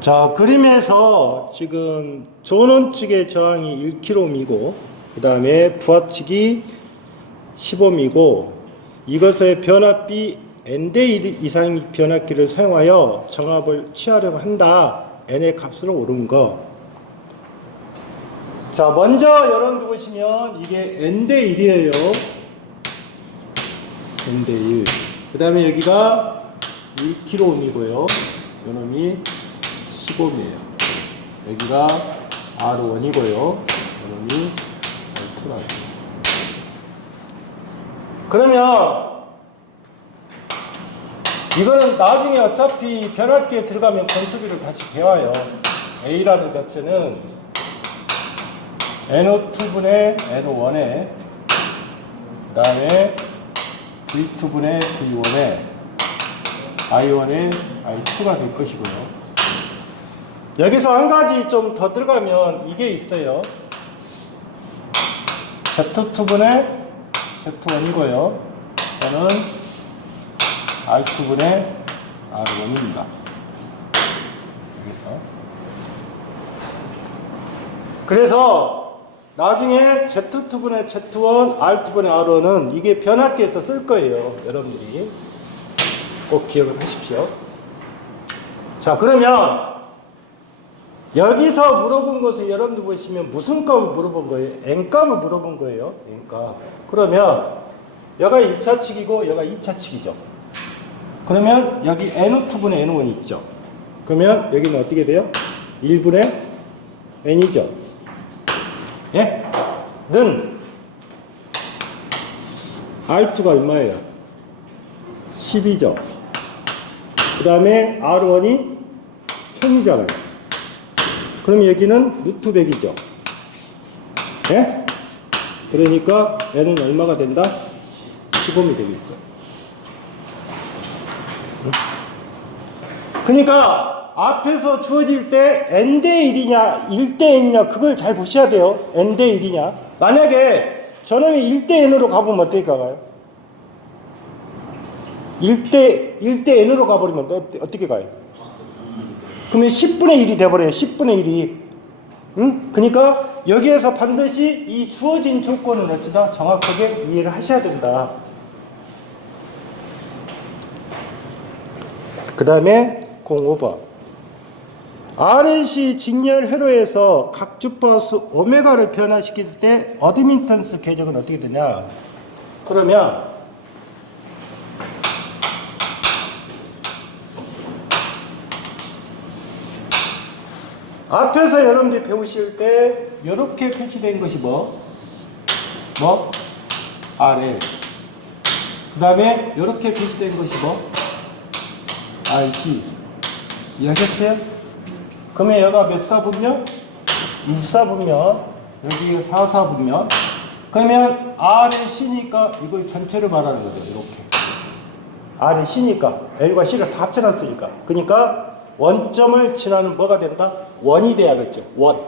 자, 그림에서 지금 전원 측의 저항이 1kΩ이고 그 다음에 부하 측이 10Ω이고 이것의 변압비 N대 1 이상의 변압기를 사용하여 정압을 취하려고 한다. N의 값으로 오른 거. 자, 먼저 여러분들 보시면 이게 N대 1이에요. N대 1. 그 다음에 여기가 1kΩ이고요. 요놈이 10Ω이에요. 여기가 R1이고요. 요놈이 R2. 그러면 이거는 나중에 어차피 변압기에 들어가면 건수비를 다시 배워요. A라는 자체는 NO2분의 NO1에 그 다음에 V2분의 V1에 I1의 I2가 될 것이고요. 여기서 한 가지 좀 더 들어가면 이게 있어요. Z2분의 Z1이고요. 이거는 R2분의 R1입니다. 여기서. 그래서 나중에 Z2분의 Z1, R2분의 R1은 이게 변압기에서 쓸 거예요. 여러분들이 꼭 기억을 하십시오. 자, 그러면 여기서 물어본 것을 여러분들 보시면 무슨 값을 물어본 거예요? N값을 물어본 거예요. N값. 그러면 여기가 1차 측이고 여기가 2차 측이죠. 그러면 여기 N2분의 N1 있죠. 그러면 여기는 어떻게 돼요? 1분의 N이죠. 예? 는 R2가 얼마예요? 10이죠. 그 다음에 R1이 1000이잖아요. 그럼 여기는 루트 100이죠. 예? 그러니까 N은 얼마가 된다? 10Ω이 되겠죠. 그러니까 앞에서 주어질 때 N대 1이냐 1대 N이냐 그걸 잘 보셔야 돼요. N대 1이냐. 만약에 저놈이 1대 N으로 가보면 어떻게 가요? 1대 N으로 가버리면 어떻게 가요? 그러면 10분의 1이 돼버려요. 10분의 1이. 응? 그러니까 여기에서 반드시 이 주어진 조건을 어쩌다 정확하게 이해를 하셔야 된다. 그 다음에 05번. RNC 직렬 회로에서 각 주파수 오메가를 변화시킬 때 어드미턴스 궤적은 어떻게 되냐? 그러면 앞에서 여러분들이 배우실 때 이렇게 표시된 것이 뭐? RL. 그 다음에 이렇게 표시된 것이 뭐? RC. 이해하셨어요? 그러면 여기가 몇 사분면? 1사분면. 여기 4사분면. 그러면 R의 C니까 이걸 전체를 말하는 거죠. 이렇게. R의 C니까. L과 C를 다 합쳐놨으니까. 그러니까 원점을 지나는 뭐가 된다? 원이 돼야겠죠. 원.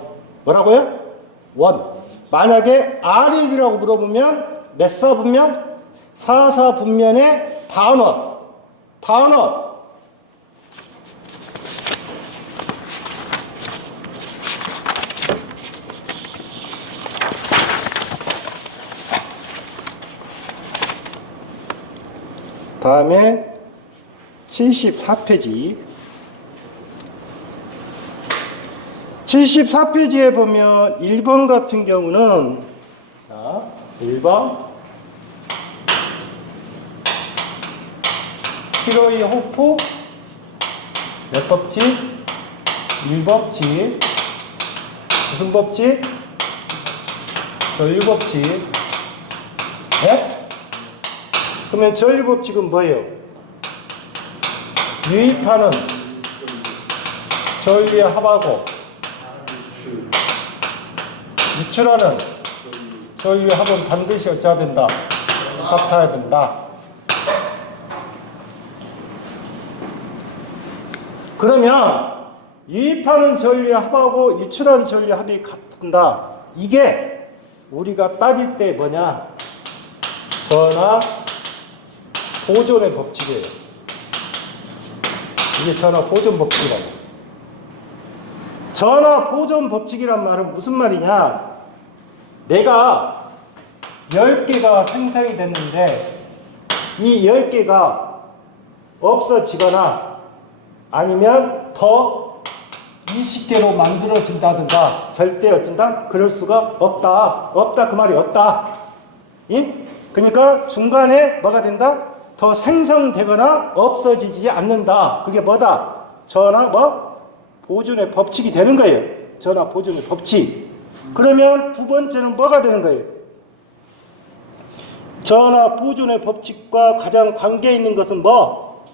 뭐라고요? 원. 만약에 RL이라고 물어보면 몇 사분면? 4사분면의 반원. 반원. 다음에 74페이지. 74페이지에 보면 1번 같은 경우는 자, 1번 키로이 호프 몇 법칙? 1법칙. 무슨 법칙? 전류법칙. 네? 그러면 전류법칙은 뭐예요? 유입하는 전류의 합하고 유출하는 전류합은 반드시 어찌해야 된다? 같아야 된다. 그러면 유입하는 전류합하고 유출하는 전류합이 같다. 이게 우리가 따질 때 뭐냐? 전하 보존의 법칙이에요. 이게 전하 보존 법칙이라고. 전하 보존 법칙이란 말은 무슨 말이냐? 내가 10개가 생성이 됐는데 이 10개가 없어지거나 아니면 더 20개로 만들어진다든가 절대 어쩐다? 그럴 수가 없다. 없다 그 말이 없다. 예? 그러니까 중간에 뭐가 된다? 더 생성되거나 없어지지 않는다. 그게 뭐다? 전하 보존의 법칙이 되는 거예요. 전하 보존의 법칙. 그러면 두 번째는 뭐가 되는 거예요? 전하 보존의 법칙과 가장 관계 있는 것은 뭐?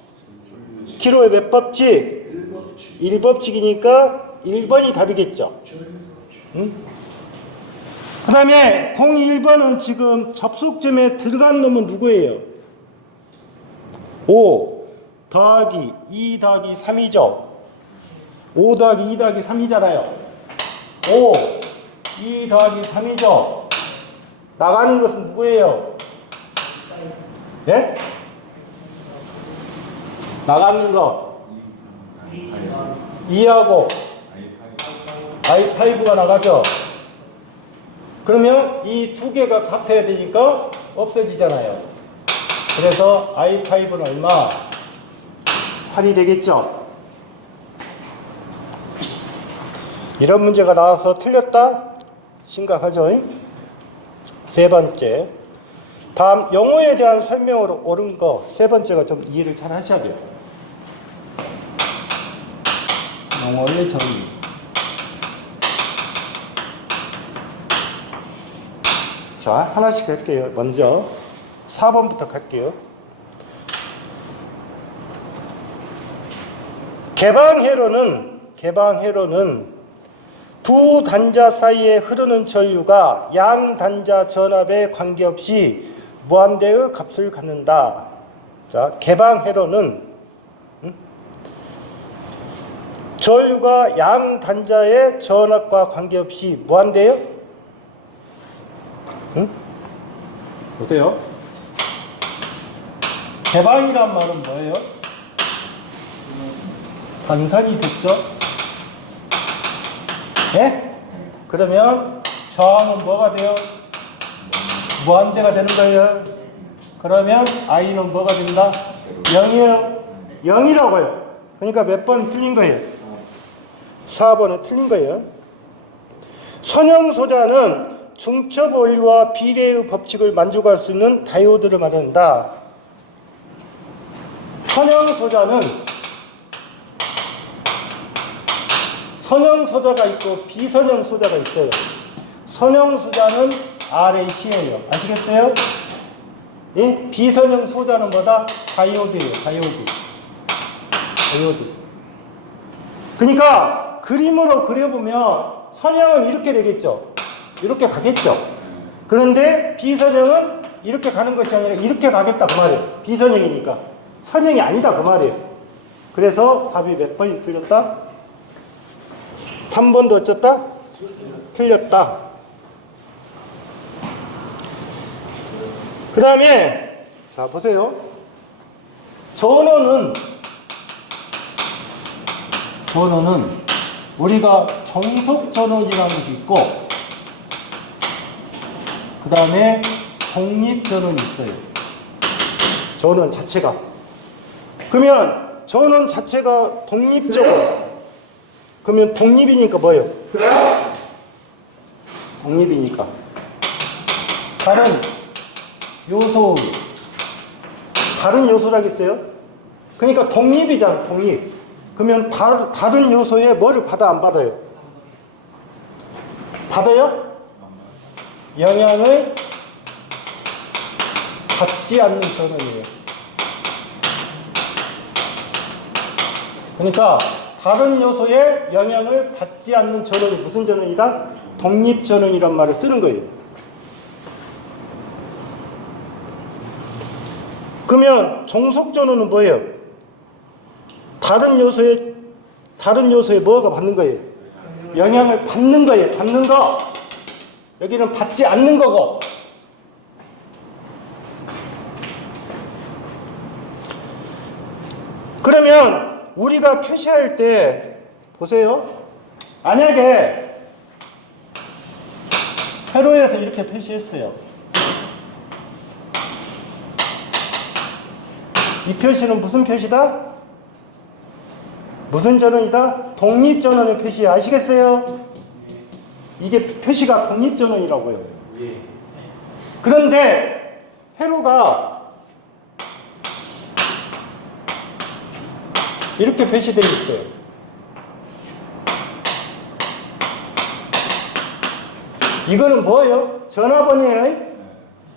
키로의 몇 법칙? 1법칙이니까 1번이 답이겠죠. 응? 그 다음에 01번은 지금 접속점에 들어간 놈은 누구예요? 5 더하기 2 더하기 3이죠. 5 더하기 2 더하기 3이잖아요. 5 2 더하기 3이죠. 나가는 것은 누구예요? 네? 나가는 거 2하고 i5가 나가죠. 그러면 이 두 개가 같아야 되니까 없어지잖아요. 그래서 i5는 얼마? 8이 되겠죠. 이런 문제가 나와서 틀렸다? 심각하죠? 세 번째, 다음 용어에 대한 설명으로 옳은 거 세 번째가 좀 이해를 잘 하셔야 돼요. 용어의 정의. 자, 하나씩 할게요. 먼저 4번부터 갈게요. 개방회로는 두 단자 사이에 흐르는 전류가 양 단자 전압에 관계없이 무한대의 값을 갖는다. 자, 개방회로는 전류가 양 단자의 전압과 관계없이 무한대요? 응? 보세요. 개방이란 말은 뭐예요? 단선이 됐죠? 예? 그러면 저항은 뭐가 돼요? 무한대가 되는 거예요. 그러면 I는 뭐가 된다? 0이에요. 0이라고요. 그러니까 몇 번 틀린 거예요? 4번은 틀린 거예요. 선형소자는 중첩 원리와 비례의 법칙을 만족할 수 있는 다이오드를 말한다. 선형소자는 선형소자가 있고 비선형소자가 있어요. 선형소자는 RAC예요. 아시겠어요? 예? 비선형소자는 뭐다? 다이오드예요. 다이오드. 그러니까 그림으로 그려보면 선형은 이렇게 되겠죠. 이렇게 가겠죠. 그런데 비선형은 이렇게 가는 것이 아니라 이렇게 가겠다 그 말이에요. 비선형이니까. 선형이 아니다 그 말이에요. 그래서 답이 몇 번이 틀렸다? 3번도 어쩌다? 틀렸다. 그 다음에 자 보세요. 전원은 우리가 정속 전원이라는 게 있고 그 다음에 독립 전원이 있어요. 전원 자체가. 그러면 전원 자체가 독립적으로 그러면 독립이니까 뭐예요? 독립이니까 다른 요소라겠어요? 그러니까 독립이잖아. 독립. 그러면 다른 요소에 뭐를 받아 안 받아요? 받아요? 영향을 받지 않는 전원이에요. 그러니까 다른 요소에 영향을 받지 않는 전원이 무슨 전원이다? 독립 전원이란 말을 쓰는 거예요. 그러면 종속전원은 뭐예요? 다른 요소에 뭐가 받는 거예요? 영향을 받는 거예요. 받는 거. 여기는 받지 않는 거고. 그러면 우리가 표시할 때 보세요. 만약에 회로에서 이렇게 표시했어요. 이 표시는 무슨 표시다? 무슨 전원이다? 독립전원의 표시 아시겠어요? 이게 표시가 독립전원이라고요. 그런데 회로가 이렇게 표시되어 있어요. 이거는 뭐예요? 전화번호예요.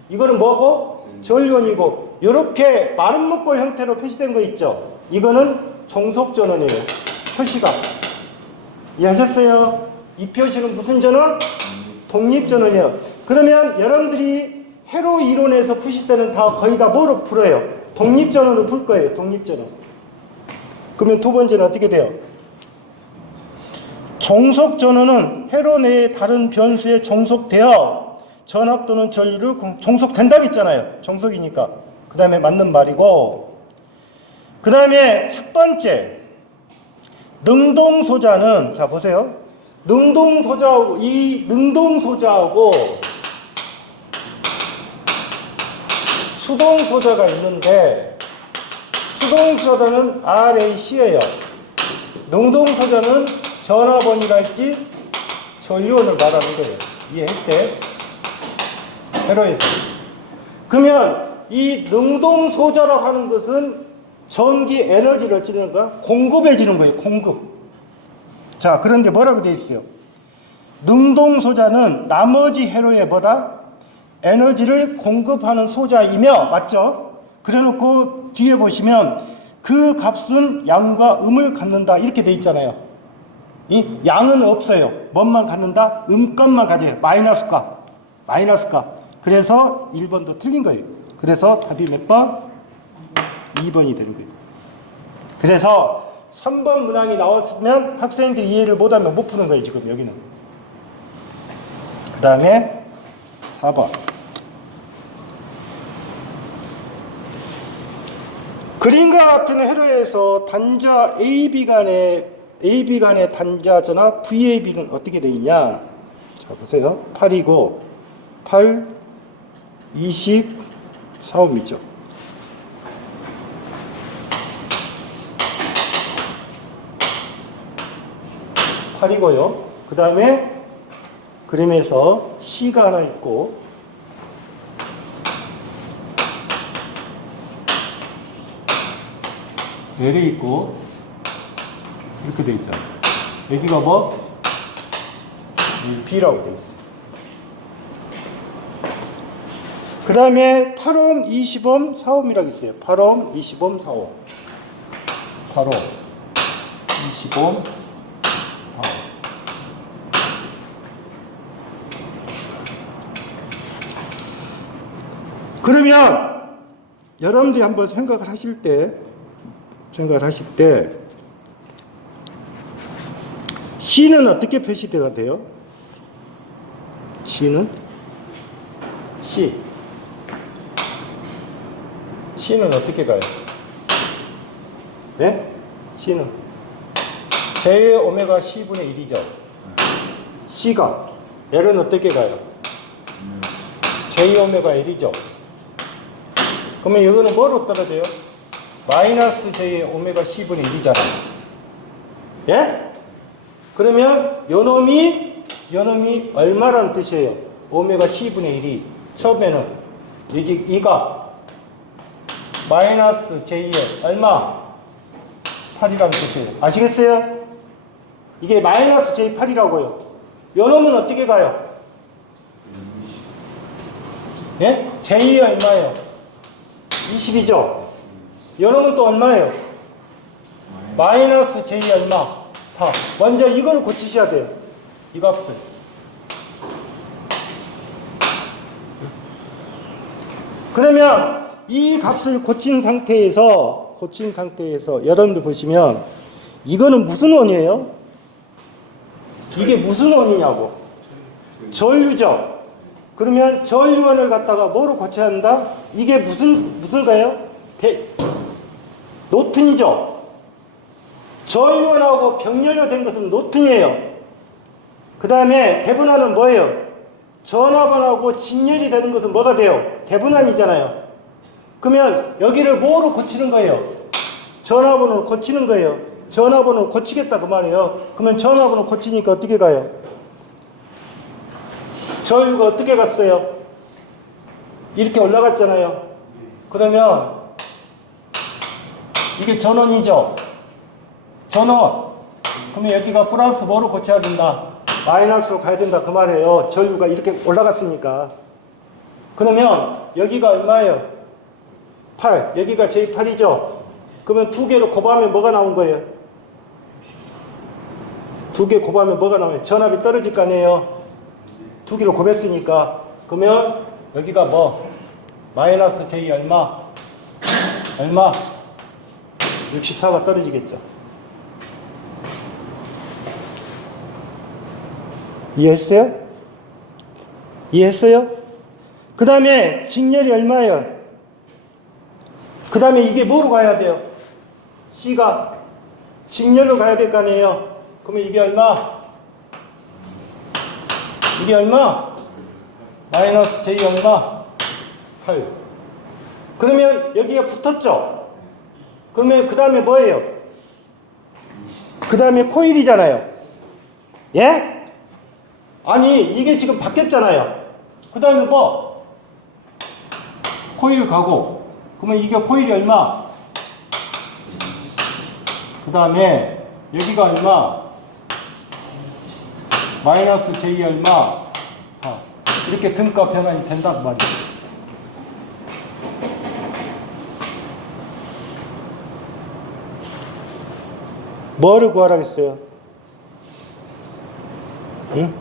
이거는 뭐고? 전류원이고. 이렇게 마른 목골 형태로 표시된 거 있죠? 이거는 종속전원이에요. 표시가. 이해하셨어요? 이 표시는 무슨 전원? 독립전원이에요. 그러면 여러분들이 회로 이론에서 푸실 때는 다 거의 다 뭐로 풀어요? 독립전원으로 풀 거예요. 독립전원. 그러면 두 번째는 어떻게 돼요? 종속전원은 회로 내의 다른 변수에 종속되어 전압 또는 전류를 종속된다고 했잖아요. 종속이니까. 그 다음에 맞는 말이고, 그 다음에 첫 번째 능동소자는, 자 보세요. 능동소자하고 이 능동소자하고 수동소자가 있는데, 수동소자는 RAC예요. 능동소자는 전압원이랄지 전류원을 말하는 거예요. 이해했대? 회로에서. 그러면 이 능동소자라고 하는 것은 전기 에너지를 어찌되는 거야? 공급해 주는 거예요. 공급. 자, 그런데 뭐라고 되어 있어요? 능동소자는 나머지 회로에 뭐다? 에너지를 공급하는 소자이며, 맞죠? 그래놓고 뒤에 보시면 그 값은 양과 음을 갖는다 이렇게 되어 있잖아요. 이 양은 없어요. 뭔만 갖는다? 음값만 가져요. 마이너스값. 그래서 1번도 틀린 거예요. 그래서 답이 몇 번? 2번이 되는 거예요. 그래서 3번 문항이 나왔으면 학생들이 이해를 못하면 못 푸는 거예요. 지금 여기는. 그 다음에 4번. 그림과 같은 회로에서 단자 AB 간의 단자 전압 VAB는 어떻게 되어 있냐? 자, 보세요. 8이고 8, 20, 4옴이죠. 팔이고요. 그 다음에 그림에서 C가 하나 있고, L이 있고, 이렇게 되어 있잖아요. 여기가 뭐? B라고 되어 있어요. 그 다음에 8옴, 20옴, 4옴이라고 있어요. 8옴, 20옴, 4옴. 8옴, 20옴, 4옴. 그러면 여러분들이 한번 생각을 하실 때 C는 어떻게 표시가 돼요? C는 C는 어떻게 가요? 네? C는 J의 오메가 C분의 1이죠. C가 L은 어떻게 가요? J 오메가 1이죠. 그러면 이거는 뭐로 떨어져요? 마이너스 J의 오메가 C분의 1이잖아요. 예? 그러면 요놈이 얼마란 뜻이에요? 오메가 C분의 1이 처음에는 이가 마이너스 J의 얼마? 8이라는 뜻이에요. 아시겠어요? 이게 마이너스 J8이라고요. 요놈은 어떻게 가요? 예? J의 얼마예요? 20이죠? 요놈은 또 얼마예요? 마이너스 J 얼마? 4. 먼저 이걸 고치셔야 돼요. 이 값을. 그러면 이 값을 고친 상태에서 여러분들 보시면 이거는 무슨 원이에요? 이게 무슨 원이냐고. 전류죠. 그러면 전류원을 갖다가 뭐로 고쳐야 한다? 이게 무슨가요? 노튼이죠. 전류원하고 병렬로 된 것은 노튼이에요. 그 다음에 대분할은 뭐예요? 전압원하고 직렬이 되는 것은 뭐가 돼요? 대분할이잖아요. 그러면 여기를 뭐로 고치는 거예요? 전압원으로 고치는 거예요. 전압원으로 고치겠다 그 말이에요. 그러면 전압원으로 고치니까 어떻게 가요? 전류가 어떻게 갔어요? 이렇게 올라갔잖아요. 그러면 이게 전원이죠. 전원. 그러면 여기가 플러스 뭐로 고쳐야 된다? 마이너스로 가야 된다 그 말이에요. 전류가 이렇게 올라갔으니까. 그러면 여기가 얼마예요? 8. 여기가 J8이죠. 그러면 두 개로 곱하면 뭐가 나온 거예요? 두 개 곱하면 뭐가 나와요? 전압이 떨어질 거 아니에요? 두 개로 곱했으니까. 그러면 여기가 뭐? 마이너스 J 얼마? 64가 떨어지겠죠. 이해했어요? 그 다음에 직렬이 얼마예요? 그 다음에 이게 뭐로 가야 돼요? C가 직렬로 가야 될 거 아니에요? 그러면 이게 얼마? 마이너스 J 얼마? 8. 그러면 여기가 붙었죠? 그러면 그 다음에 뭐예요? 그 다음에 코일이잖아요. 예? 아니 이게 지금 바뀌었잖아요. 그 다음에 뭐? 코일 가고. 그러면 이게 코일이 얼마? 그 다음에 여기가 얼마? 마이너스 J 얼마? 4. 이렇게 등가 변환이 된단 말이에요. 뭐를 구하라겠어요? 응?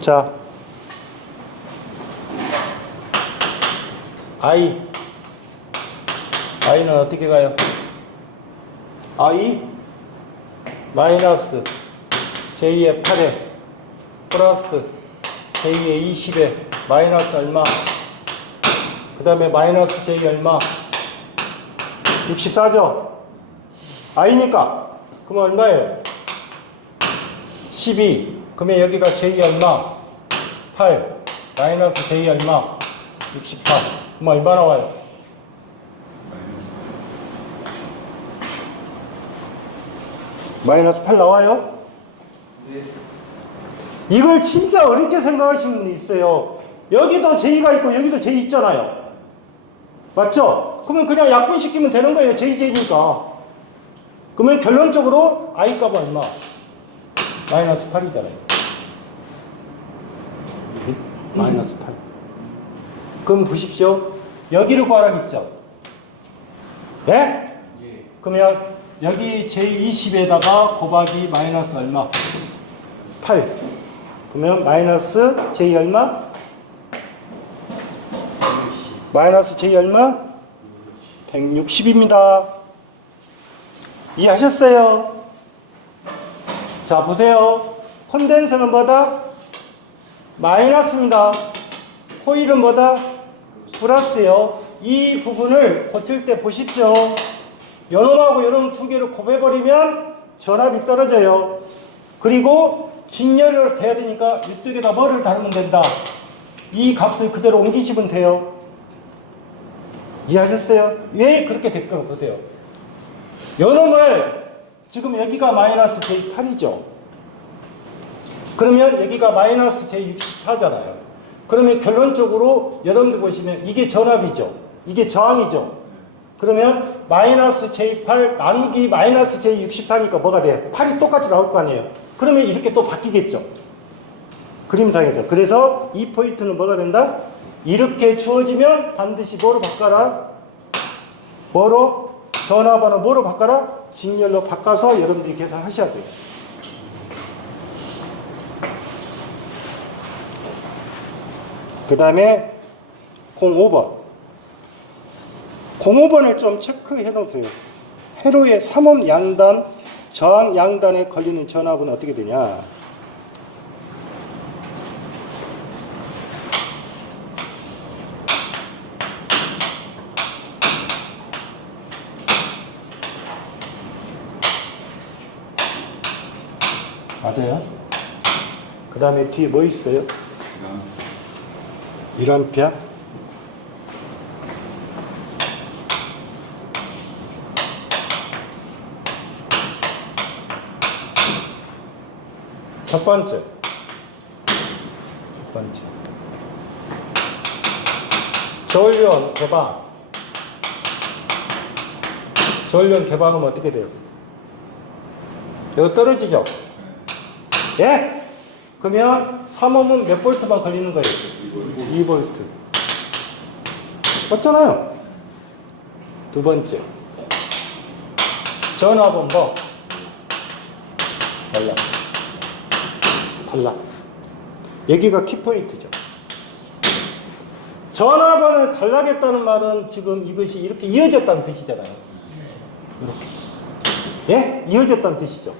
자, I는 어떻게 가요? I 마이너스 J의 8에 플러스 J의 20에 마이너스 얼마? 그 다음에 마이너스 J 얼마? 64죠? I니까 그러면 얼마예요? 12. 그러면 여기가 J 얼마? 8. 마이너스 J 얼마? 64. 그럼 얼마 나와요? 마이너스 8 나와요? 네. 이걸 진짜 어렵게 생각하시는 분이 있어요. 여기도 J가 있고 여기도 J 있잖아요. 맞죠? 그러면 그냥 약분시키면 되는 거예요. J니까. 그러면 결론적으로 I 값은 얼마? 마이너스 8이잖아요. 마이너스 8. 그럼 보십시오. 여기를 구하라겠죠? 네? 예. 그러면 여기 J20에다가 곱하기 마이너스 얼마? 8. 그러면 마이너스 J 얼마? 마이너스 J 얼마? 160입니다. 이해하셨어요? 자, 보세요. 콘덴서는 뭐다? 마이너스입니다. 코일은 뭐다? 플러스예요. 이 부분을 고칠 때 보십시오. 요놈하고 요놈 두 개를 곱해버리면 전압이 떨어져요. 그리고 직렬을 돼야 되니까 이쪽에다 뭐를 다루면 된다. 이 값을 그대로 옮기시면 돼요. 이해하셨어요? 왜 그렇게 될까 보세요. 요놈을 지금 여기가 마이너스 J8이죠. 그러면 여기가 마이너스 J64잖아요. 그러면 결론적으로 여러분들 보시면 이게 전압이죠. 이게 저항이죠. 그러면 마이너스 J8 나누기 마이너스 J64니까 뭐가 돼요? 8이 똑같이 나올 거 아니에요. 그러면 이렇게 또 바뀌겠죠. 그림상에서. 그래서 이 포인트는 뭐가 된다? 이렇게 주어지면 반드시 뭐로 바꿔라? 뭐로? 전압번호 뭐로 바꿔라? 직렬로 바꿔서 여러분들이 계산하셔야 돼요. 그 다음에 05번. 공호번을 좀 체크해 놓으세요. 회로의 3음 양단, 저항 양단에 걸리는 전압은 어떻게 되냐? 맞아요? 그 다음에 뒤에 뭐 있어요? 1A. 첫 번째. 저울련 개방. 저울련 개방하면 어떻게 돼요? 이거 떨어지죠? 예? 그러면 3옴은 몇 볼트만 걸리는 거예요? 2볼트. 맞잖아요. 두 번째. 전압은 뭐? 달라. 여기가 키포인트죠. 전압을 달라겠다는 말은 지금 이것이 이렇게 이어졌다는 뜻이잖아요. 이렇게. 예? 이어졌다는 뜻이죠.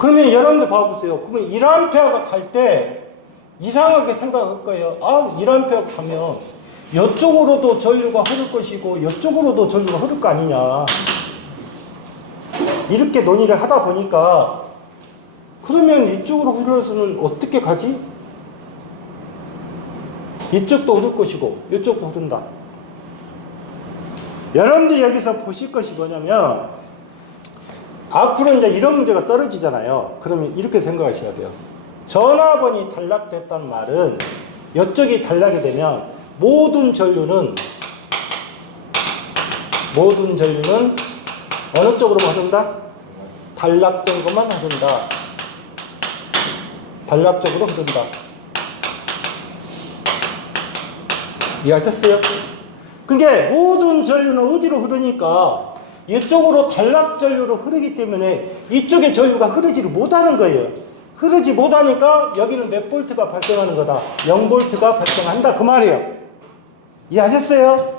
그러면 여러분들 봐보세요. 그러면 1A가 갈 때 이상하게 생각할 거예요. 아, 1A 가면 이쪽으로도 전류가 흐를 것이고 이쪽으로도 전류가 흐를 거 아니냐. 이렇게 논의를 하다 보니까 그러면 이쪽으로 흘러서는 어떻게 가지? 이쪽도 흐를 것이고 이쪽도 흐른다. 여러분들이 여기서 보실 것이 뭐냐면 앞으로 이제 이런 문제가 떨어지잖아요. 그러면 이렇게 생각하셔야 돼요. 전압원이 단락됐다는 말은 이쪽이 단락이 되면 모든 전류는 어느 쪽으로 흐른다? 단락된 것만 흐른다. 단락적으로 흐른다. 이해하셨어요? 그게 모든 전류는 어디로 흐르니까 이쪽으로 단락 전류로 흐르기 때문에 이쪽의 전류가 흐르지를 못하는 거예요. 흐르지 못하니까 여기는 몇 볼트가 발생하는 거다. 0볼트가 발생한다. 그 말이에요. 이해하셨어요?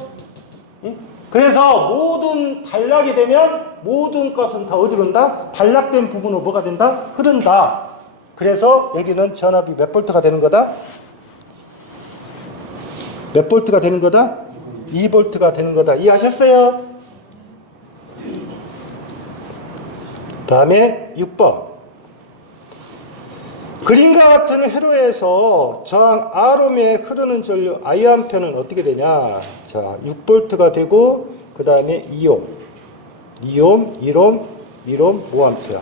예? 그래서 모든 단락이 되면 모든 값은 다 어디로 온다? 단락된 부분으로 뭐가 된다? 흐른다. 그래서 여기는 전압이 몇 볼트가 되는 거다? 몇 볼트가 되는 거다? 2볼트가 되는 거다. 이해하셨어요? 다음에 6번. 그림과 같은 회로에서 저항 R옴에 흐르는 전류 I암페어는 어떻게 되냐? 자, 6볼트가 되고 그 다음에 2옴, 1옴, 5암페어.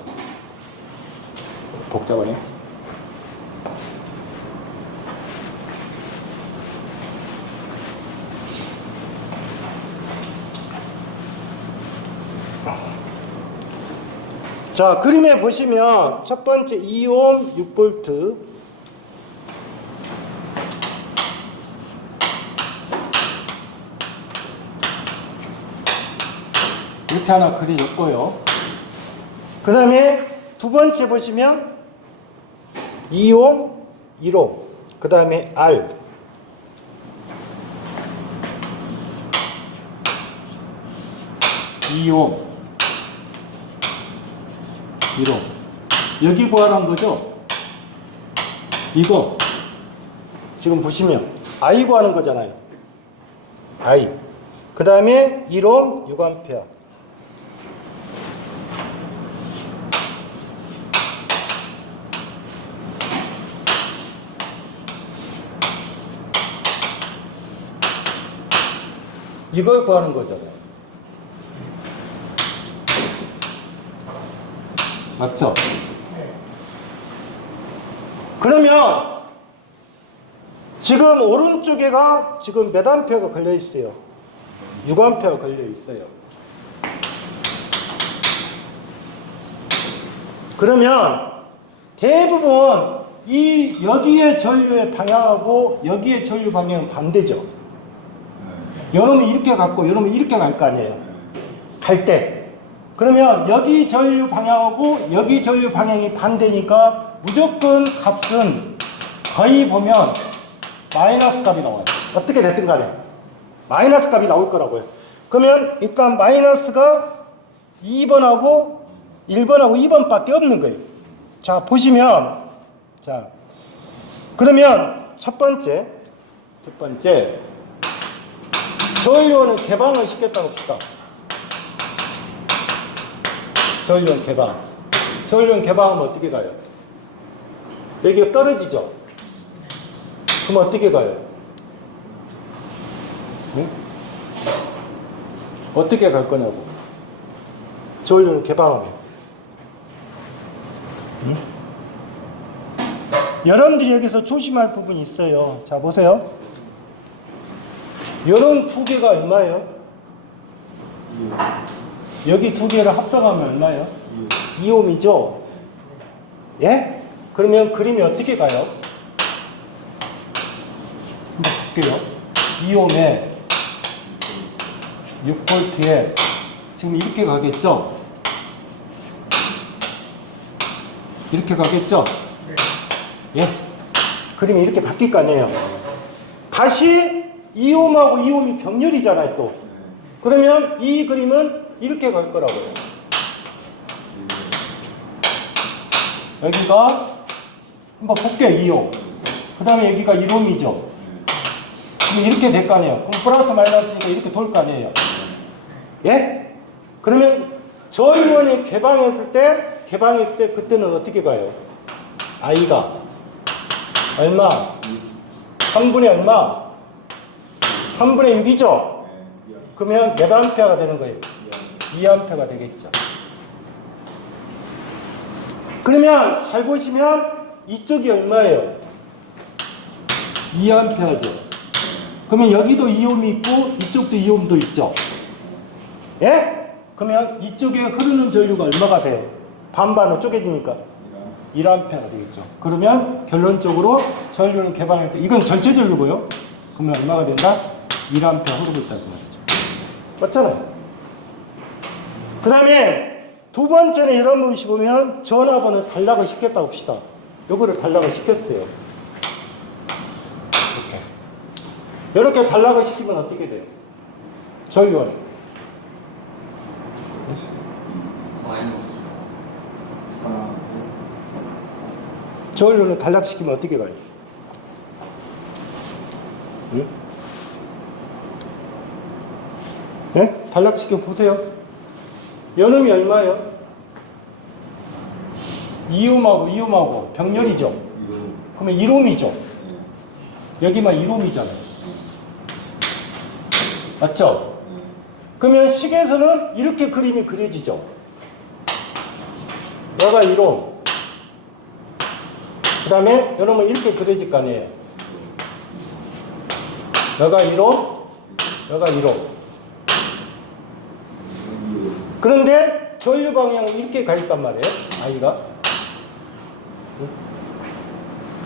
복잡하네. 자, 그림에 보시면 첫 번째 2옴 6볼트, 이렇게 하나 그려졌고요. 그 다음에 두 번째 보시면 2옴 1옴, 그 다음에 R, (2옴) 1옴. 여기 구하라는 거죠? 이거 지금 보시면 I 구하는 거잖아요. I. 그 다음에 1옴 6A. 이걸 구하는 거잖아요. 맞죠? 그러면 지금 오른쪽에가 지금 몇 암페어가 걸려 있어요? 6암페어가 걸려 있어요. 그러면 대부분 이 여기의 전류의 방향하고 여기의 전류 방향은 반대죠. 요놈은 이렇게 갔고 요놈은 이렇게 갈 거 아니에요. 갈 때. 그러면 여기 전류 방향하고 여기 전류 방향이 반대니까 무조건 값은 거의 보면 마이너스 값이 나와요. 어떻게 됐든 간에. 마이너스 값이 나올 거라고요. 그러면 일단 마이너스가 2번하고 1번하고 2번밖에 없는 거예요. 자, 보시면, 자, 그러면 첫 번째, 저연료는 개방을 시켰다고 합시다. 저연료 개방. 저연료 개방하면 어떻게 가요? 여기가 떨어지죠? 그럼 어떻게 가요? 응? 어떻게 갈 거냐고. 저연료는 개방하면. 응? 여러분들이 여기서 조심할 부분이 있어요. 자, 보세요. 요런 두 개가 얼마예요? 여기 두 개를 합성하면 얼마예요? 2옴이죠? 예? 그러면 그림이 어떻게 가요? 한번 볼게요. 2옴에 6V에 지금 이렇게 가겠죠? 이렇게 가겠죠? 예? 그림이 이렇게 바뀔 거 아니에요? 다시 2옴하고 2옴이 병렬이잖아요, 또. 그러면 이 그림은 이렇게 갈 거라고요. 여기가 한번 볼게요. 2옴. 그 다음에 여기가 1옴이죠. 그럼 이렇게 될 거 아니에요. 그럼 플러스 마이너스니까 이렇게 돌 거 아니에요. 예? 그러면 저연원이 개방했을 때 그때는 어떻게 가요? I가 얼마? 3분의 얼마? 3분의 6이죠? 그러면 몇 암페어가 되는 거예요? 2암페어가 되겠죠. 그러면 잘 보시면 이쪽이 얼마예요? 2암페어죠. 그러면 여기도 2옴이 있고 이쪽도 2옴도 있죠. 예? 그러면 이쪽에 흐르는 전류가 얼마가 돼요? 반반으로 쪼개지니까 1암페어가 되겠죠. 그러면 결론적으로 전류는 개방할 때 이건 전체 전류고요. 그러면 얼마가 된다? 1암페어 흐르고 있다고 말이죠. 맞잖아요. 그 다음에 두 번째는 이런 것이 보면 전압원은 단락을 시켰다고 합시다. 요거를 단락을 시켰어요. 이렇게 단락을 시키면 어떻게 돼요? 전류원. 전류는 단락시키면 어떻게 가요? 응? 네? 단락시켜 보세요. 연음이 얼마예요? 2옴하고 병렬이죠? 그러면 1옴이죠? 여기만 1옴이잖아요. 맞죠? 그러면 식에서는 이렇게 그림이 그려지죠? 여가 1옴. 그 다음에 여러분 이렇게 그려질 거 아니에요? 여가 1옴, 여가 1옴. 그런데 전류 방향은 이렇게 가 있단 말이에요, I가.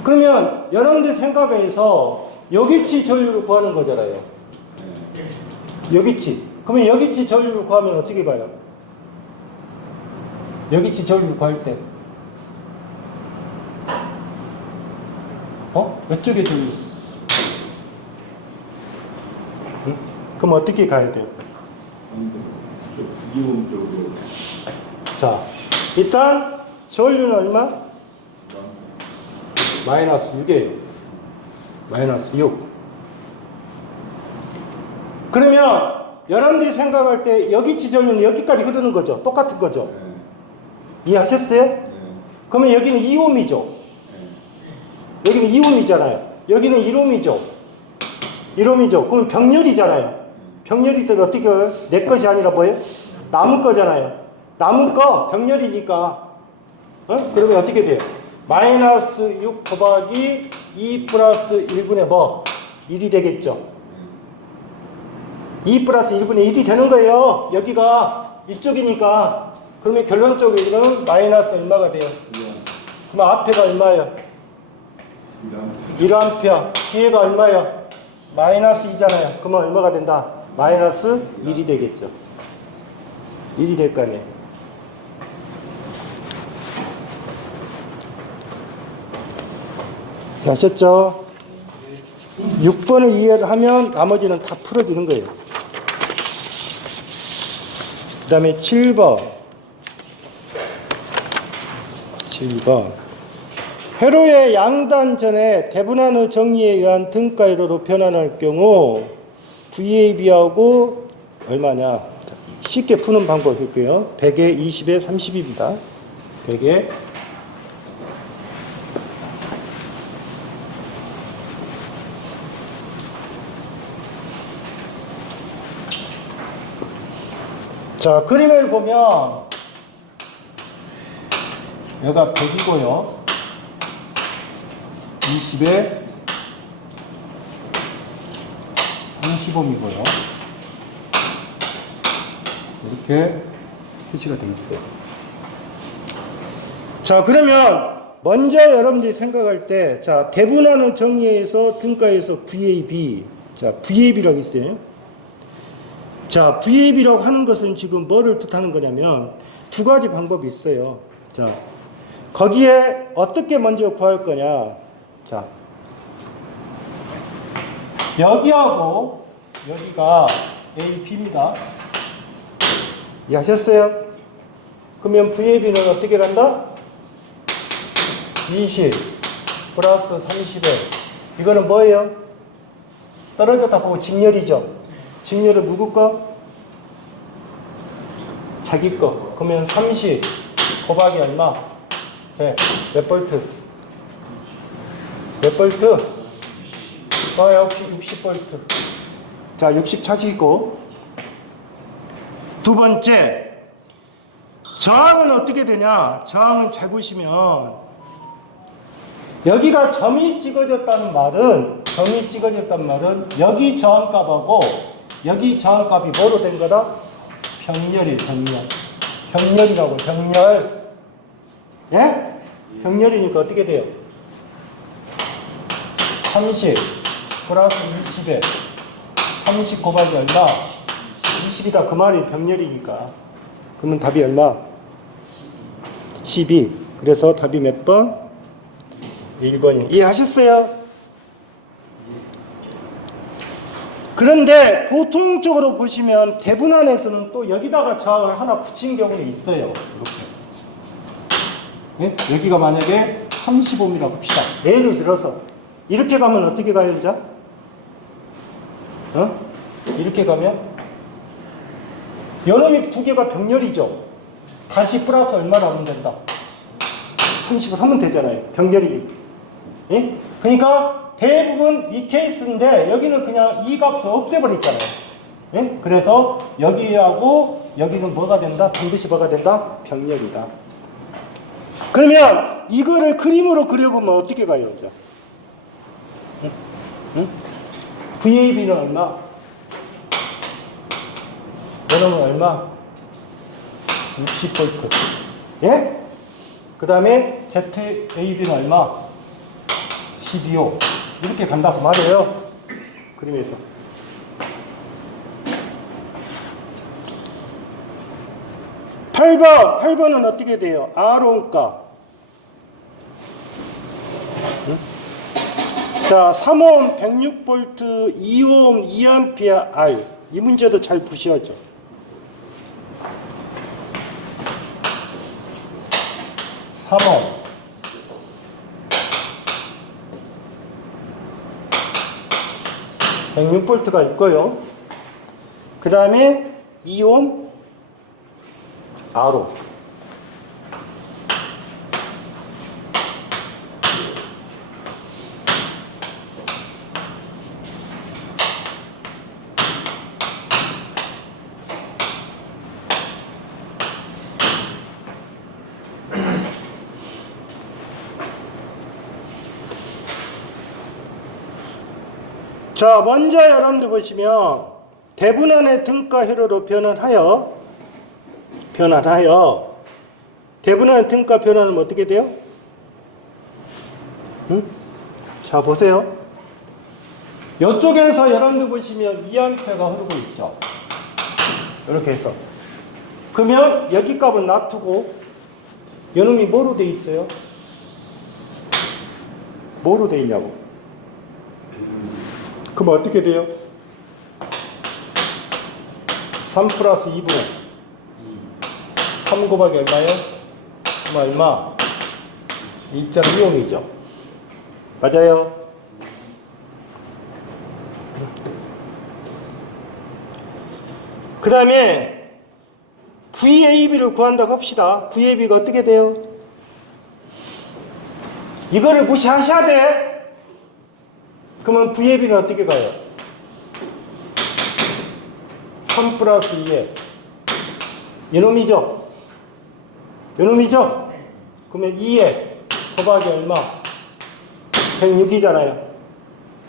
그러면 여러분들 생각에서 여기치 전류를 구하는 거잖아요. 여기치. 그러면 여기치 전류를 구하면 어떻게 가요? 여기치 전류를 구할 때. 이쪽에 전류. 응? 그럼 어떻게 가야 돼요? 이온 쪽으로. 자, 일단 전류는 얼마? 마이너스 6이에요. 마이너스 6. 그러면 여러분들이 생각할 때 여기치 전류는 여기까지 흐르는 거죠. 똑같은 거죠. 이해하셨어요? 그러면 여기는 2옴이죠. 여기는 2옴이잖아요. 여기는 1옴이죠. 1옴이죠. 그럼 병렬이잖아요. 병렬일 때는 어떻게 해요? 내 것이 아니라 뭐예요? 남은 거잖아요. 남은 거 병렬이니까. 그러면 어떻게 돼요? 마이너스 6 곱하기 2 플러스 1분의 뭐? 1이 되겠죠. 2 플러스 1분의 1이 되는 거예요. 여기가 이쪽이니까. 그러면 결론적으로는 마이너스 얼마가 돼요? 그럼 앞에가 얼마예요? 1A. 뒤에가 얼마예요? 마이너스 2잖아요. 그러면 얼마가 된다? 마이너스 1이 되겠죠. 1이 될 거 아니에요. 아셨죠? 6번을 이해를 하면 나머지는 다 풀어지는 거예요. 그 다음에 7번. 회로의 양단 전에 대분한의 정리에 의한 등가회로로 변환할 경우 VAB하고 얼마냐? 자, 쉽게 푸는 방법 할게요. 100에 20에 30입니다. 100에 자, 그림을 보면 여기가 100이고요. 20에 30옴이고요. 이렇게 표시가 되어 있어요. 자, 그러면 먼저 여러분들이 생각할 때, 자, 대분한의 정리에서 등가에서 VAB, 자, VAB라고 있어요. 자, VAB라고 하는 것은 지금 뭐를 뜻하는 거냐면 두 가지 방법이 있어요. 자, 거기에 어떻게 먼저 구할 거냐. 자, 여기하고 여기가 A, B입니다. 이해하셨어요? 그러면 VAB는 어떻게 간다? 20 플러스 30에 이거는 뭐예요? 떨어졌다 보고 직렬이죠. 직렬은 누구 거? 자기 거. 그러면 30 곱하기 얼마? 네. 몇 볼트? 몇 볼트? 역시 60볼트. 자, 60 찾으시고. 두 번째, 저항은 어떻게 되냐? 저항은 잘 보시면 여기가 점이 찍어졌다는 말은 여기 저항값하고 여기 저항값이 뭐로 된 거다? 병렬이 병렬. 병렬이라고 병렬. 예? 병렬이니까 어떻게 돼요? 30 플러스 20에 30 곱하기 얼마? 20이다. 그 말이 병렬이니까. 그러면 답이 얼마? 12. 그래서 답이 몇 번? 1번이에요. 이해하셨어요? 그런데 보통적으로 보시면 대분한에서는 또 여기다가 저항을 하나 붙인 경우는 있어요. 이렇게. 예? 여기가 만약에 35이라고 봅시다. 예를 들어서 이렇게 가면 어떻게 가요, 이제? 이렇게 가면 요놈이 두 개가 병렬이죠. 다시 플러스 얼마나 하면 된다? 30을 하면 되잖아요. 병렬이. 예? 그러니까 대부분 이 케이스인데 여기는 그냥 이 값을 없애버렸잖아요. 예? 그래서 여기하고 여기는 뭐가 된다? 반드시 뭐가 된다? 병렬이다. 그러면 이거를 그림으로 그려보면 어떻게 가요? 이제? 응? VAB는 얼마? 이놈은 얼마? 60V. 예? 그 다음에 ZAB는 얼마? 12호. 이렇게 간다고 말해요. 그림에서. 8번은 어떻게 돼요? R온가. 응? 자, 3옴 106V, 2옴 2A R. 이 문제도 잘 보셔야죠. 삼옴 106V가 있고요. 그 다음에 2옴 R로. 자, 먼저 여러분들 보시면 대분한의 등가 회로로 변환하여 대분한의 등가 변환은 어떻게 돼요? 응? 자, 보세요. 이쪽에서 여러분들 보시면 2A가 흐르고 있죠. 이렇게 해서. 그러면 여기 값은 놔두고 이놈이 뭐로 돼 있어요? 뭐로 돼 있냐고. 그럼 어떻게 돼요? 3 플러스 2분의 3 곱하기 얼마요? 그럼 얼마? 2.25이죠. 맞아요? 그 다음에 VAB를 구한다고 합시다. VAB가 어떻게 돼요? 이거를 무시하셔야 돼. 그러면 VAB는 어떻게 가요? 3 플러스 2에 이놈이죠? 이놈이죠? 그러면 2에 곱하기 얼마? 106이잖아요.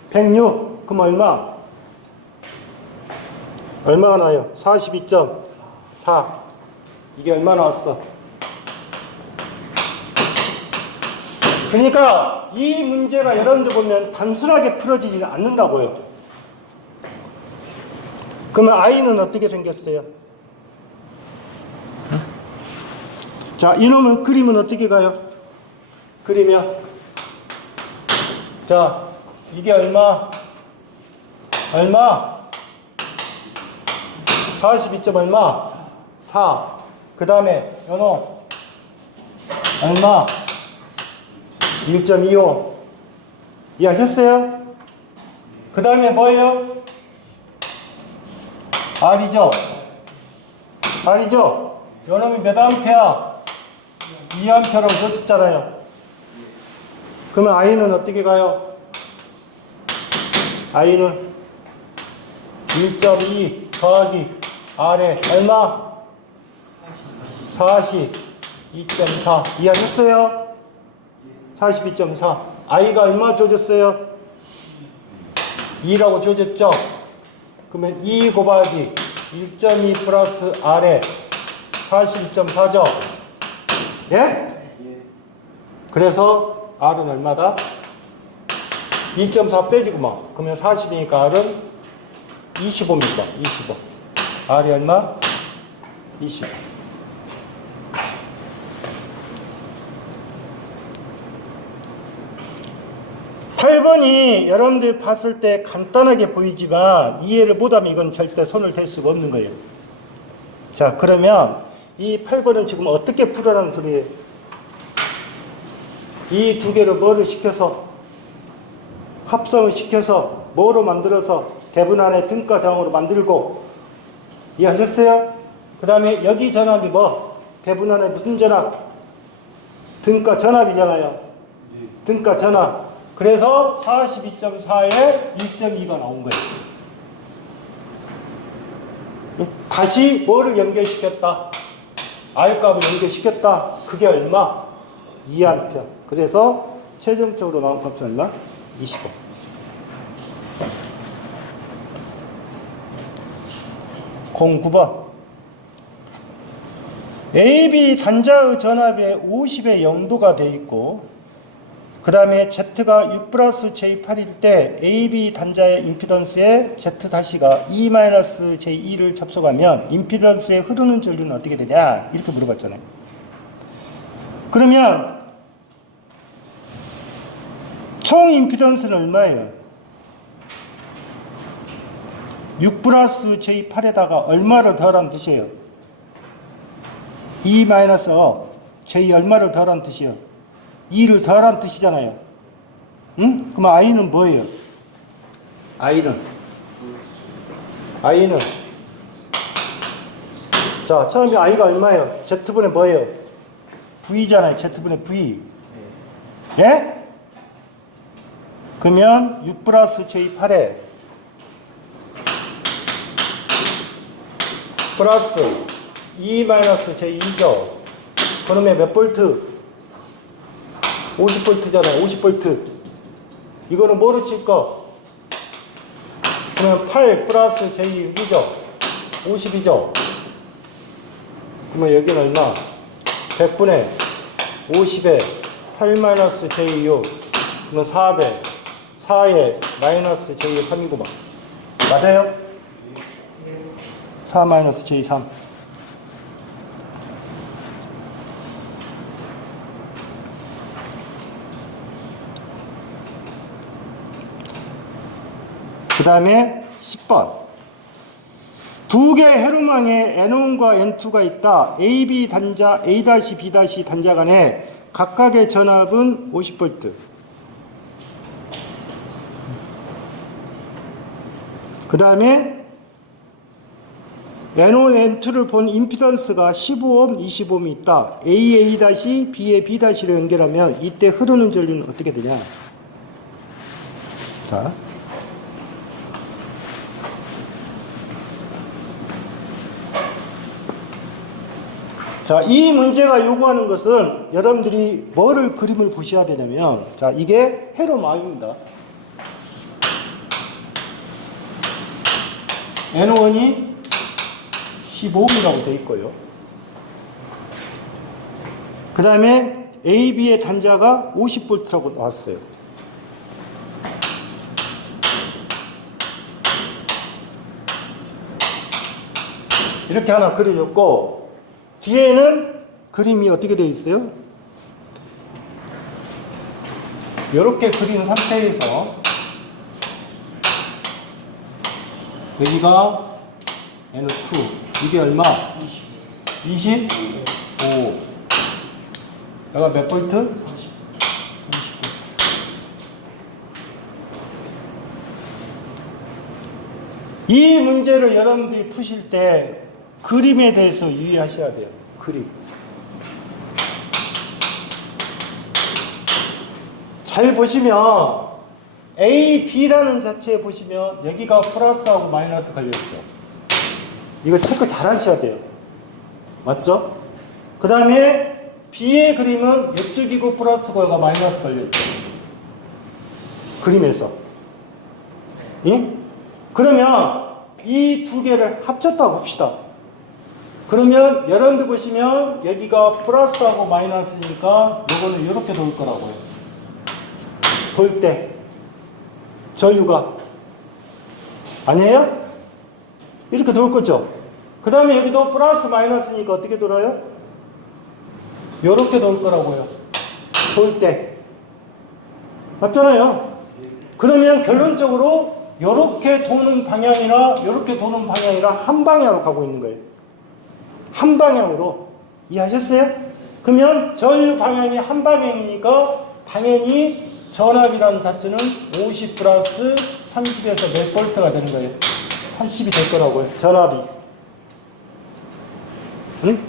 106. 그럼 얼마? 얼마가 나요? 42.4. 이게 얼마 나왔어? 그러니까 이 문제가 여러분들 보면 단순하게 풀어지지 않는다고요. 그러면 I는 어떻게 생겼어요? 자, 이놈의 그림은 어떻게 가요? 그리면 자, 이게 얼마? 얼마? 42점 얼마? 4. 그 다음에 연호 얼마? 1.25. 이해하셨어요? 그 다음에 뭐예요? R이죠? R이죠? 요놈이 몇 암페어? 2암페어라고 썼잖아요. 그러면 I는 어떻게 가요? I는 1.2 더하기 R에 얼마? 42.4. 이해하셨어요? 42.4. I가 얼마 줘줬어요? 2라고 줘줬죠? 그러면 2 곱하기 1.2 플러스 R에 42.4죠? 예? 그래서 R은 얼마다? 2.4 빼지구만. 그러면 40이니까 R은 25입니다. 25. R이 얼마? 25. (8번이) 여러분들 봤을 때 간단하게 보이지만 이해를 못하면 이건 절대 손을 댈 수가 없는 거예요. 자, 그러면 이 8번은 지금 어떻게 풀어라는 소리예요? 이 두 개를 뭐를 시켜서 합성을 시켜서 뭐로 만들어서 대분 안에 등가 자항으로 만들고. 이해하셨어요? 그 다음에 여기 전압이 뭐? 대분 안에 무슨 전압? 등가 전압이잖아요. 등가 전압. 그래서 42.4에 1.2가 나온 거예요. 다시 뭐를 연결시켰다? R값을 연결시켰다. 그게 얼마? 2A. 그래서 최종적으로 나온 값은 얼마? 25. (09번) AB 단자의 전압에 50의 0도가 되어 있고 그 다음에 Z가 6 플러스 J8일 때 AB 단자의 임피던스에 Z-가 E-J2를 접속하면 임피던스에 흐르는 전류는 어떻게 되냐? 이렇게 물어봤잖아요. 그러면 총 임피던스는 얼마예요? 6 플러스 J8에다가 얼마를 더하라는 뜻이에요? E-J 얼마를 더하라는 뜻이에요? 2를 더하라는 뜻이잖아요. 응? 그럼 I는 뭐예요? I는 자, 처음에 I가 얼마예요? Z분의 뭐예요? V잖아요. Z분의 V. 예? 그러면 6 플러스 J8에 플러스 E-J2죠. 그러면 몇 볼트? 50볼트잖아요. 50볼트. 이거는 뭐로 칠 거? 그러면 8 플러스 J6이죠. 50이죠. 그러면 여기는 얼마? 100분의 50에 8 마이너스 J6. 그러면 400. 4에 마이너스 J3이구만. 맞아요? 4 마이너스 J3. 그 다음에 10번. 두 개의 회로망에 N1과 N2가 있다. AB 단자, A-B- 단자 간에 각각의 전압은 50V. 그 다음에 N1, N2를 본 임피던스가 15옴, 20옴이 있다. AA-, B에 B-를 연결하면 이때 흐르는 전류는 어떻게 되냐? 자. 자, 이 문제가 요구하는 것은 여러분들이 뭐를 그림을 보셔야 되냐면, 자, 이게 회로망입니다. N1이 15옴이라고 되어 있고요. 그 다음에 AB의 단자가 50V라고 나왔어요. 이렇게 하나 그려줬고, 뒤에는 그림이 어떻게 되어 있어요? 이렇게 그린 상태에서 여기가 N2, 이게 얼마? 25. 여기가 몇 볼트? 30. 이 문제를 여러분들이 푸실 때 그림에 대해서 유의하셔야 돼요. 그림. 잘 보시면 A, B라는 자체에 보시면 여기가 플러스하고 마이너스 걸려있죠. 이거 체크 잘 하셔야 돼요. 맞죠? 그 다음에 B의 그림은 이쪽이고 플러스고 여기가 마이너스 걸려있죠. 그림에서. 예? 그러면 이 두 개를 합쳤다고 봅시다. 그러면 여러분들 보시면 여기가 플러스하고 마이너스니까 요거는 이렇게 돌 거라고요. 돌 때 전류가 아니에요? 이렇게 돌 거죠. 그 다음에 여기도 플러스 마이너스니까 어떻게 돌아요? 이렇게 돌 거라고요. 돌 때 맞잖아요. 그러면 결론적으로 이렇게 도는 방향이나 이렇게 도는 방향이나 한 방향으로 가고 있는 거예요. 한 방향으로. 이해하셨어요? 그러면 전류 방향이 한 방향이니까 당연히 전압이라는 자체는 50 플러스 30에서 몇 볼트가 되는 거예요? 80이 될 거라고요. 전압이. 응?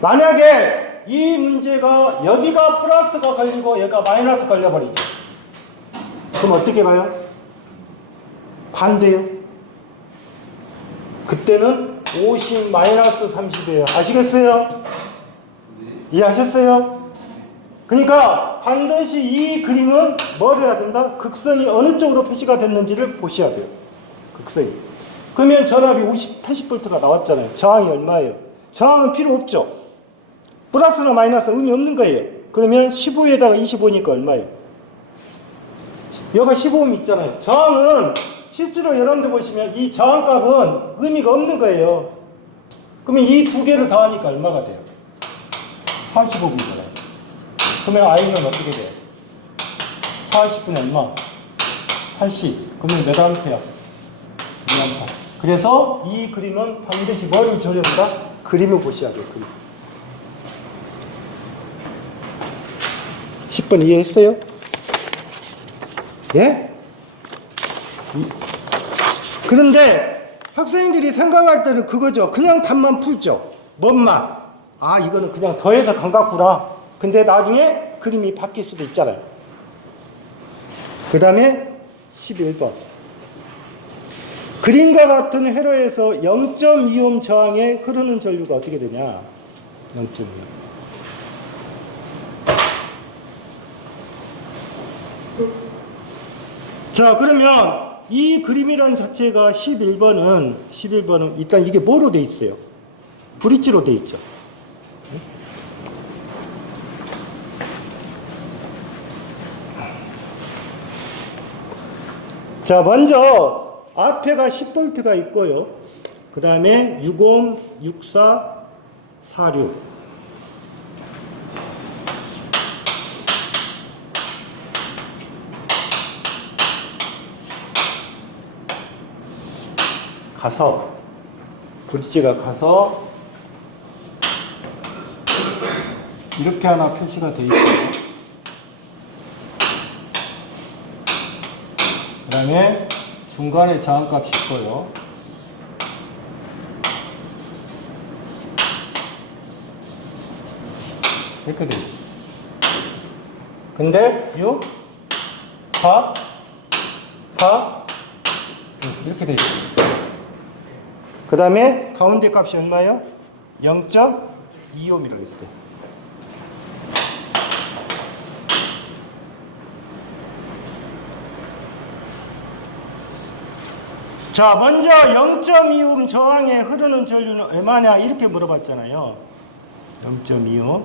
만약에 이 문제가 여기가 플러스가 걸리고 여기가 마이너스 걸려버리죠. 그럼 어떻게 가요? 반대요. 그때는 50 마이너스 30이에요. 아시겠어요? 이해하셨어요? 그러니까 반드시 이 그림은 뭘 해야 된다? 극성이 어느 쪽으로 표시가 됐는지를 보셔야 돼요. 극성이. 그러면 전압이 80V가 나왔잖아요. 저항이 얼마예요? 저항은 필요 없죠. 플러스나 마이너스 의미 없는 거예요. 그러면 15에다가 25니까 얼마예요? 여기가 15옴이 있잖아요. 저항은 실제로 여러분들 보시면 이 저항값은 의미가 없는 거예요. 그러면 이 두 개를 더하니까 얼마가 돼요? 45분이잖아요. 그러면 I는 어떻게 돼요? 40분에 얼마? 80. 그러면 몇 암페어? 2암페어. 그래서 이 그림은 반드시 뭐를 줘야 된다? 그림을 보셔야 돼요. 그림. 10번 이해했어요? 예? 그런데 학생들이 생각할 때는 그거죠. 그냥 답만 풀죠. 뭔만. 아, 이거는 그냥 더해서 간 같구나. 근데 나중에 그림이 바뀔 수도 있잖아요. 그 다음에 11번. 그림과 같은 회로에서 0.2옴 저항에 흐르는 전류가 어떻게 되냐? 0.2옴. 자, 그러면 이 그림이란 자체가 11번은 일단 이게 뭐로 돼 있어요? 브릿지로 돼 있죠. 자, 먼저 앞에가 10V가 있고요. 그 다음에 60, 64, 46. 가서 브릿지가 가서 이렇게 하나 표시가 되어 있어요. 그 다음에 중간에 저항값이 있고요. 이렇게 되어 있죠. 근데 6, 4, 4 이렇게 되어 있죠. 그 다음에 가운데 값이 얼마예요? 0.25mm라고 했어요. 자, 먼저 0.25옴 저항에 흐르는 전류는 얼마냐 이렇게 물어봤잖아요. 0.25.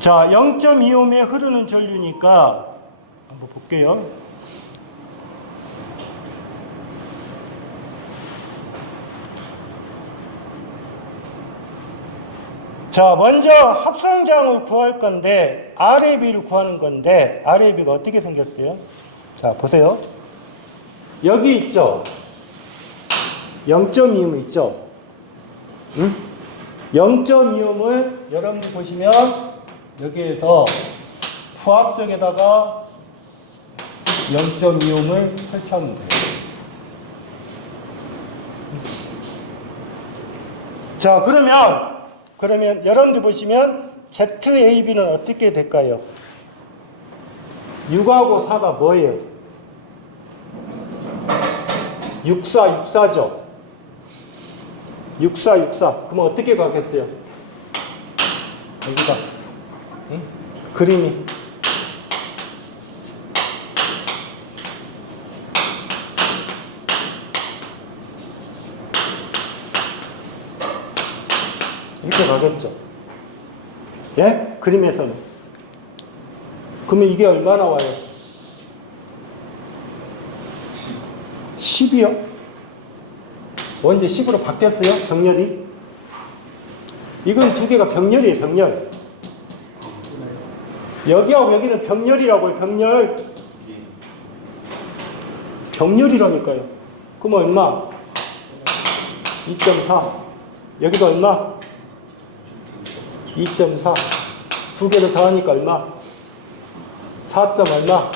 자, 0.25옴에 흐르는 전류니까 한번 볼게요. 자, 먼저 합성장을 구할 건데 RAB를 구하는 건데 RAB가 어떻게 생겼어요? 자, 보세요. 여기 있죠. 0.25옴 있죠. 0.25옴을 여러분들 보시면 여기에서 부합 쪽에다가 0.25옴을 설치하면 돼요. 자, 그러면 여러분들 보시면 ZAB는 어떻게 될까요? 6하고 4가 뭐예요? 64, 64죠? 64, 64. 그러면 어떻게 가겠어요? 여기가. 응? 그림이. 이렇게 가겠죠. 예? 그림에서는. 그러면 이게 얼마 나와요? 10이요? 언제 10으로 바뀌었어요? 병렬이? 이건 두 개가 병렬이에요, 병렬. 여기하고 여기는 병렬이라고요, 병렬. 병렬이라니까요. 그럼 얼마? 2.4. 여기도 얼마? 2.4. 두 개를 더하니까 얼마? 4. 얼마?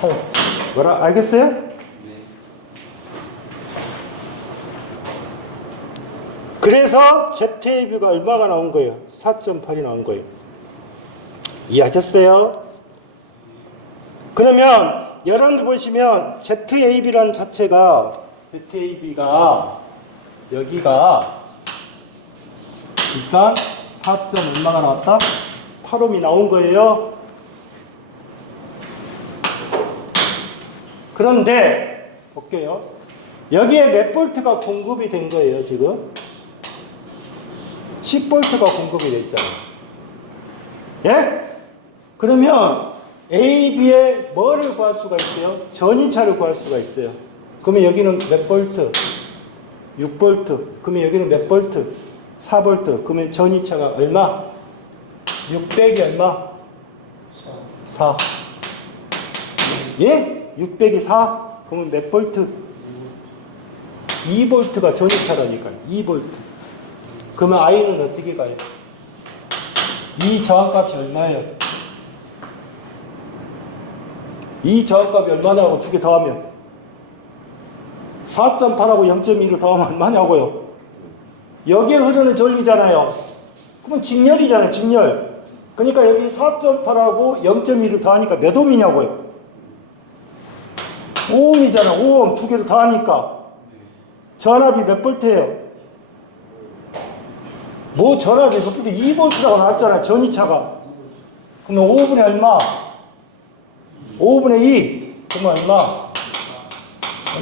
8. 뭐라, 알겠어요? 그래서 ZAB가 얼마가 나온 거예요? 4.8이 나온 거예요. 이해하셨어요? 그러면 여러분들 보시면 ZAB라는 자체가 ZAB가 여기가 일단 4. 얼마가 나왔다? 8옴이 나온 거예요. 그런데 볼게요. 여기에 몇 볼트가 공급이 된 거예요, 지금? 10볼트가 공급이 됐잖아요. 예? 그러면 AB에 뭐를 구할 수가 있어요? 전이차를 구할 수가 있어요. 그러면 여기는 몇 볼트? 6볼트. 그러면 여기는 몇 볼트? 4볼트. 그러면 전이차가 얼마? 600이 얼마? 4. 예? 600이 4? 그러면 몇 볼트? 2볼트가 전이차라니까요. 2볼트. 그러면 I는 어떻게 가요? 이 저항값이 얼마예요? 이 저항값이 얼마냐고 두 개 더하면 4.8하고 0.2를 더하면 얼마냐고요? 여기에 흐르는 전류잖아요. 그러면 직렬이잖아요, 직렬. 그러니까 여기 4.8하고 0.2를 더하니까 몇 옴이냐고요? 5옴이잖아, 5옴. 두 개를 더하니까. 전압이 몇 볼트예요? 뭐 전압이 몇 볼트? 2볼트라고 나왔잖아, 전이차가. 그러면 5분의 얼마? 5분의 2. 그러면 얼마?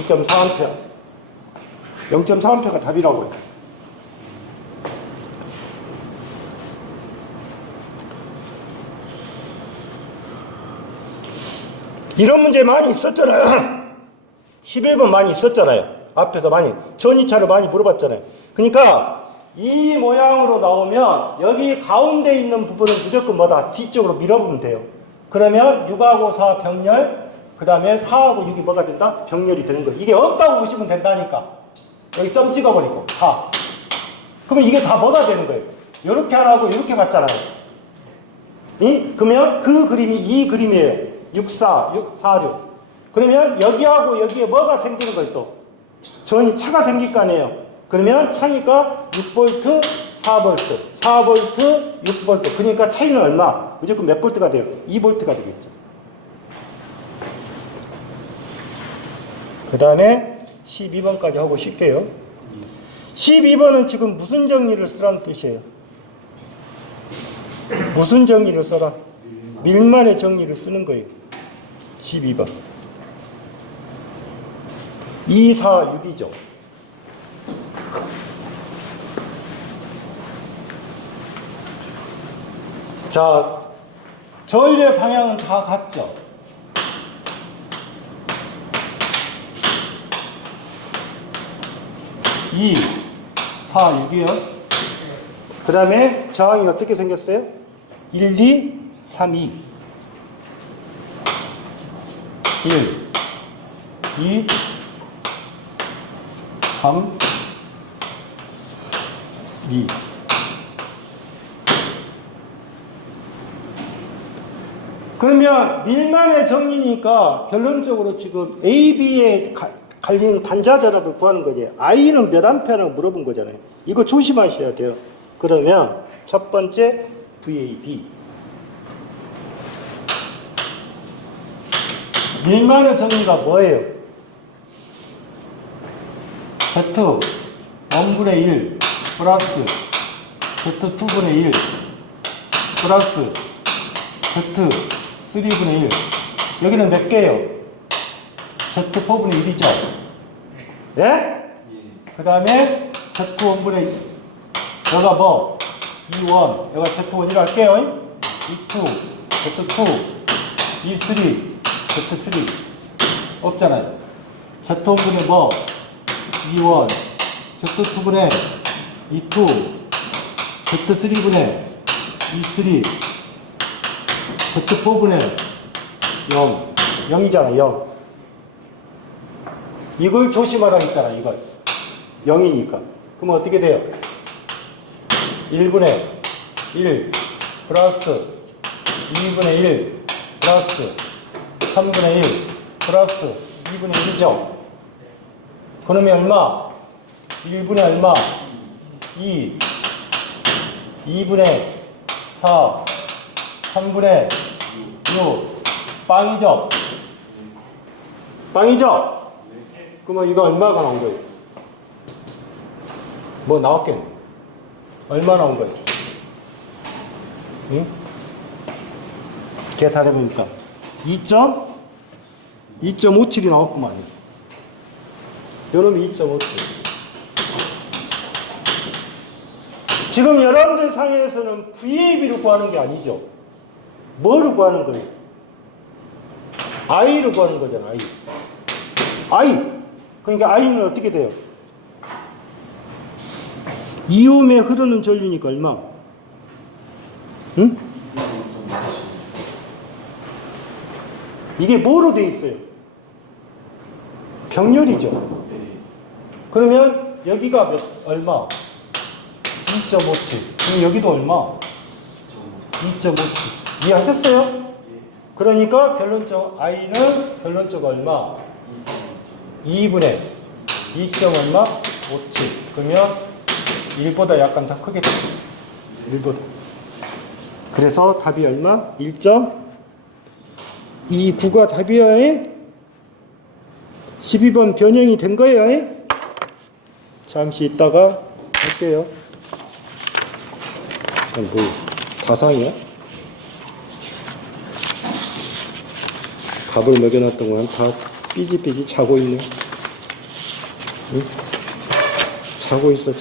0.4A. 0.4A가 답이라고요. 이런 문제 많이 있었잖아요. 11번 많이 있었잖아요. 앞에서 많이. 전이차를 많이 물어봤잖아요. 그러니까 이 모양으로 나오면 여기 가운데 있는 부분은 무조건 뭐다? 뒤쪽으로 밀어보면 돼요. 그러면 6하고 4 병렬, 그 다음에 4하고 6이 뭐가 된다? 병렬이 되는 거예요. 이게 없다고 보시면 된다니까. 여기 점 찍어버리고 다. 그러면 이게 다 뭐가 되는 거예요? 이렇게 하나고 이렇게 같잖아요. 그러면 그 그림이 이 그림이에요. 6, 4, 6, 4, 6. 그러면 여기하고 여기에 뭐가 생기는 거예요 또? 전이 차가 생길 거 아니에요. 그러면 차니까 6V, 4V, 4V, 6V. 그러니까 차이는 얼마? 무조건 몇 볼트가 돼요? 2V가 되겠죠. 그 다음에 12번까지 하고 쉴게요. 12번은 지금 무슨 정리를 쓰라는 뜻이에요? 무슨 정리를 써라? 밀만의 정리를 쓰는 거예요. 12번. 2, 4, 6이죠. 자, 전류의 방향은 다 같죠. 2, 4, 6이요. 그 다음에 저항이 어떻게 생겼어요? 1, 2, 3, 2. 1, 2, 3, 2. 그러면 밀만의 정리니까 결론적으로 지금 A, B에 갈린 단자 전압을 구하는 거지. I는 몇 암페어라고 물어본 거잖아요. 이거 조심하셔야 돼요. 그러면 첫 번째 VAB. 밀만의 정리가 뭐예요? Z 1분의 1 플러스 Z 2분의 1 플러스 Z 3분의 1. 여기는 몇 개예요? Z 4분의 1이죠? 예? 그 다음에 Z 1분의 1. 여기가 뭐? E1. 여기가 Z1이라고 할게요. E2, Z2, E3, Z3. 없잖아요. Z1분의 뭐? E1. Z2분의 E2. Z3분의 E3. Z4분의 0. 0이잖아, 0. 이걸 조심하라 했잖아, 이걸. 0이니까. 그럼 어떻게 돼요? 1분의 1 플러스 2분의 1 플러스 3분의 1 플러스 2분의 1이죠. 그러면 얼마? 1분의 얼마? 2 2분의 4 3분의 6 빵이죠? 빵이죠? 그러면 이거 얼마가 나온 거예요? 뭐 나왔겠네. 얼마 나온 거예요? 응? 계산해보니까 2.57이 나왔구만. 요놈이 2.57. 지금 여러분들 상에서는 VAB를 구하는 게 아니죠. 뭐를 구하는 거예요? I를 구하는 거잖아, I. I. 그러니까 I는 어떻게 돼요? 2옴에 흐르는 전류니까 얼마? 응? 이게 뭐로 돼 있어요? 병렬이죠. 그러면 여기가 얼마? 2.57. 그럼 여기도 얼마? 2.57. 이해하셨어요? 그러니까 결론적 I는 결론적 얼마? 2분의 2. 얼마? 57. 그러면 1보다 약간 더 크겠죠. 1보다. 그래서 답이 얼마? 1.29가 답이에요. 12번 변형이 된 거예요. 잠시 있다가 할게요. 뭐 가상이야? 밥을 먹여놨던 건 다 삐지삐지 자고 있네. 응? 자고 있어.